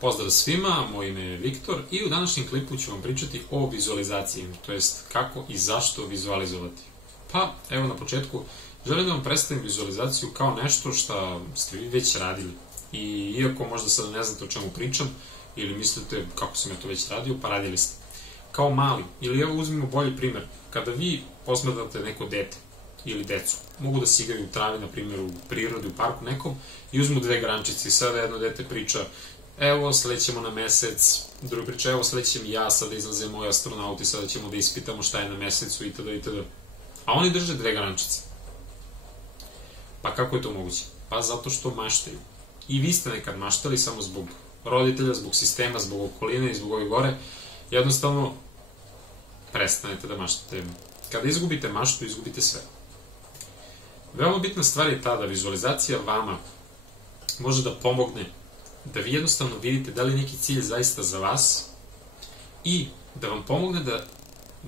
Pozdrav svima, moje ime je Viktor i u današnjem klipu ću vam pričati o vizualizaciji, to jest kako i zašto vizualizovati. Pa, evo na početku, želim da vam predstavim vizualizaciju kao nešto što ste vi već radili. I iako možda sad ne znate o čemu pričam, ili mislite kako sam ja to već radio, pa radili ste. Kao mali, ili evo uzmimo bolji primer, kada vi posmatrate neko dete ili decu, mogu da se igraju u travi, na primjer u prirodi, u parku nekom, i uzmu dve grančice i sada jedno dete priča: evo, slećemo na mesec, drugi priča: evo, slećem ja, sada izlaze moji astronauti, sada ćemo da ispitamo šta je na mesecu, itd. itd. A oni drže dve grančice. Pa kako je to moguće? Pa zato što maštaju. I vi ste nekad maštali, samo zbog roditelja, zbog sistema, zbog okoline i zbog ovih gore. Jednostavno, prestanete da maštate. Kada izgubite maštu, izgubite sve. Veoma bitna stvar je ta da vizualizacija vama može da pomogne da vi jednostavno vidite da li je neki cilj zaista za vas i da vam pomogne da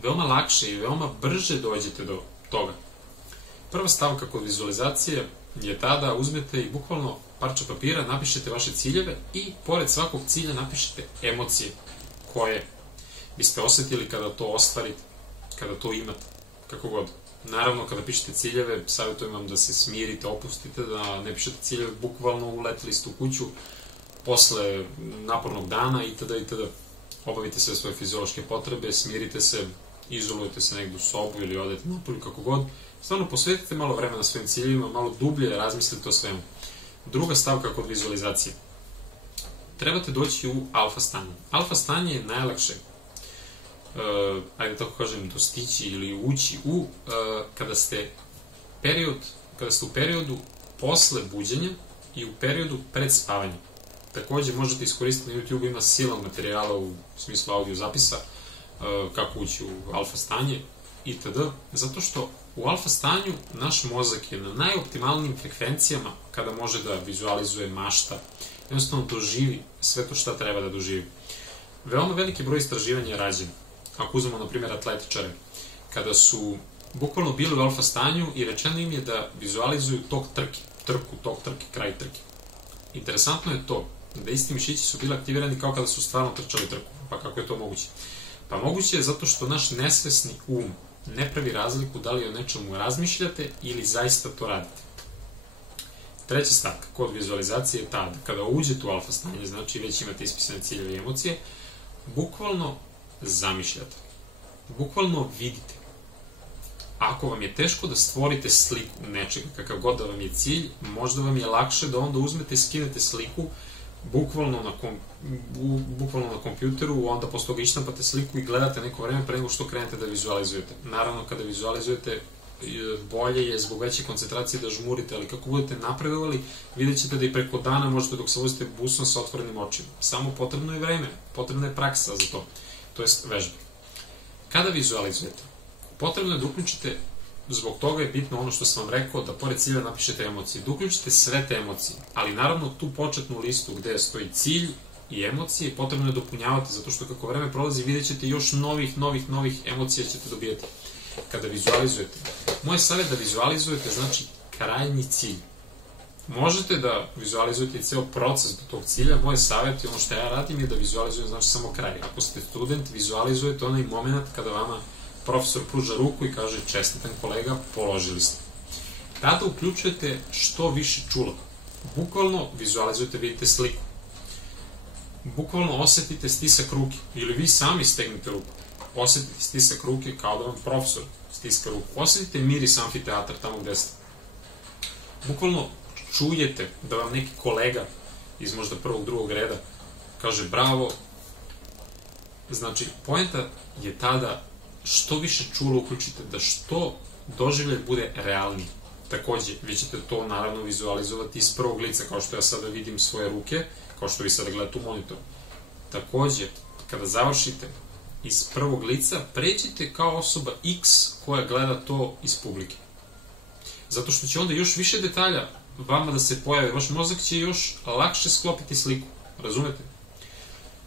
veoma lakše i veoma brže dođete do toga. Prva stavka kod vizualizacije je ta da uzmete i bukvalno parče papira, napišete vaše ciljeve i pored svakog cilja napišete emocije koje biste osetili kada to ostvarite, kada to imate, kako god. Naravno, kada pišete ciljeve, savjetujem vam da se smirite, opustite, da ne pišete ciljeve bukvalno uletili ste u kuću posle napornog dana itd. itd. Obavite sve svoje fiziološke potrebe, smirite se, izolujete se negdje u sobu ili odete napolju, kako god. Stvarno, posvetite malo vremena svojim ciljevima, malo dublje razmislite o svemu. Druga stavka kod vizualizacije. Trebate doći u alfa stanje. Alfa stanje je najlakše, ajde tako kažem, dostići ili ući u kada ste u periodu posle buđenja i u periodu pred spavanjem. Takođe možete iskoristiti, na YouTube ima silan materijala u smislu audio zapisa kako ući u alfa stanje itd. Zato što u alfa stanju naš mozak je na najoptimalnijim frekvencijama kada može da vizualizuje, mašta, jednostavno doživi sve to šta treba da doživi. Veoma veliki broj istraživanja je rađen. Ako uzmemo, na primjer, atletičare, kada su bukvalno bili u alfa stanju i rečeno im je da vizualizuju tok trke, kraj trke. Interesantno je to da isti mišići su bili aktivirani kao kada su stvarno trčali trku. Pa kako je to moguće? Pa moguće je zato što naš nesvesni um ne pravi razliku da li o nečemu razmišljate ili zaista to radite. Treća stavka kod vizualizacije je ta da kada uđete u alfa stanje, znači već imate ispisane ciljeve i emocije, bukvalno zamišljate. Bukvalno vidite. Ako vam je teško da stvorite sliku nečega, kakav god da vam je cilj, možda vam je lakše da onda uzmete i skinete sliku bukvalno na kompjuteru, onda posle toga ištampate sliku i gledate neko vreme pre nego što krenete da vizualizujete. Naravno, kada vizualizujete, bolje je zbog veće koncentracije da žmurite, ali kako budete napredovali, vidjet ćete da i preko dana možete dok se vozite busom sa otvorenim očima. Samo potrebno je vreme, potrebna je praksa za to, to jest vežba. Kada vizualizujete, potrebno je da uključite, zbog toga je bitno ono što sam vam rekao, da pored cilja napišete emocije, da uključite sve te emocije, ali naravno tu početnu listu gde stoji cilj i emocije potrebno je dopunjavati, zato što kako vreme prolazi vidjet ćete još novih emocija ćete dobijati. Kada vizualizujete, moj savjet da vizualizujete znači krajnji cilj. Možete da vizualizujete i ceo proces do tog cilja, moj savjet i ono što ja radim je da vizualizujem znači samo kraj. Ako ste student, vizualizujete onaj moment kada vama profesor pruža ruku i kaže: čestitam kolega, položili ste. Tada uključujete što više čula. Bukvalno vizualizujete, vidite sliku. Bukvalno osetite stisak ruke ili vi sami stegnete ruku. Osetite stisak ruke kao da vam profesor stiska ruku. Osetite miris amfiteatra tamo gde ste. Bukvalno čujete da vam neki kolega iz možda prvog, drugog reda kaže bravo. Znači, poenta je tada što više čula uključite, da što doživljaj bude realniji. Takođe, vi ćete to naravno vizualizovati iz prvog lica, kao što ja sada vidim svoje ruke, kao što vi sada gledate u monitoru. Takođe, kada završite iz prvog lica, pređite kao osoba X koja gleda to iz publike. Zato što će onda još više detalja vama da se pojave, vaš mozak će još lakše sklopiti sliku, razumete?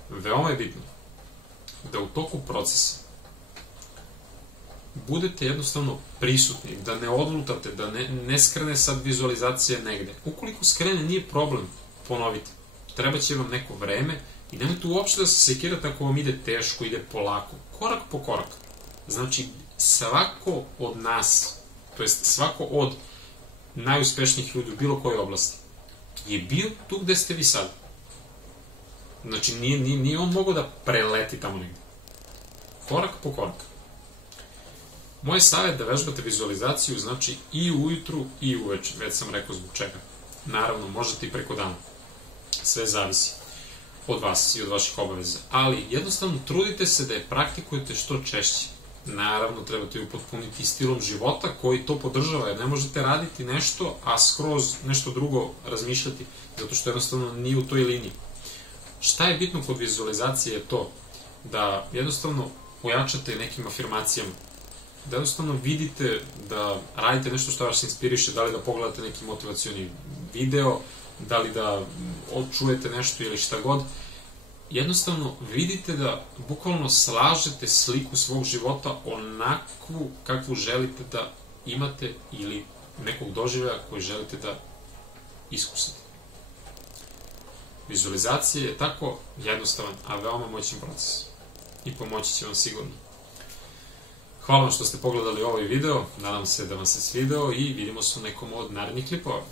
Veoma je bitno da u toku procesa budete jednostavno prisutni, da ne odlutate, da ne skrene sad vizualizacija negde. Ukoliko skrene, nije problem, ponovite. treba će vam neko vreme i nemojte uopšte da se sekirate ako vam ide teško, ide polako, korak po korak. Znači, svako od nas, to jest svako od najuspešnijih ljudi u bilo kojoj oblasti, je bio tu gde ste vi sad. Znači, nije on mogao da preleti tamo negde. Korak po korak. Moj savjet da vežbate vizualizaciju znači i ujutru i uveče, već sam rekao zbog čega. Naravno, možete i preko dana. Sve zavisi od vas i od vaših obaveza. Ali, jednostavno, trudite se da je praktikujete što češće. Naravno, trebate ju potpuniti stilom života koji to podržava, jer ne možete raditi nešto, a skroz nešto drugo razmišljati, zato što jednostavno nije u toj liniji. Šta je bitno kod vizualizacije je to da jednostavno ojačate nekim afirmacijama, da jednostavno vidite da radite nešto što vas inspiriše, da li da pogledate neki motivacioni video, da li da čujete nešto ili šta god. Jednostavno vidite da bukvalno slažete sliku svog života onakvu kakvu želite da imate ili nekog doživljaja koji želite da iskusite. Vizualizacija je tako jednostavan, a veoma moćan proces i pomoći će vam sigurno. Hvala vam što ste pogledali ovaj video, nadam se da vam se svideo i vidimo se u nekom od narednih klipova.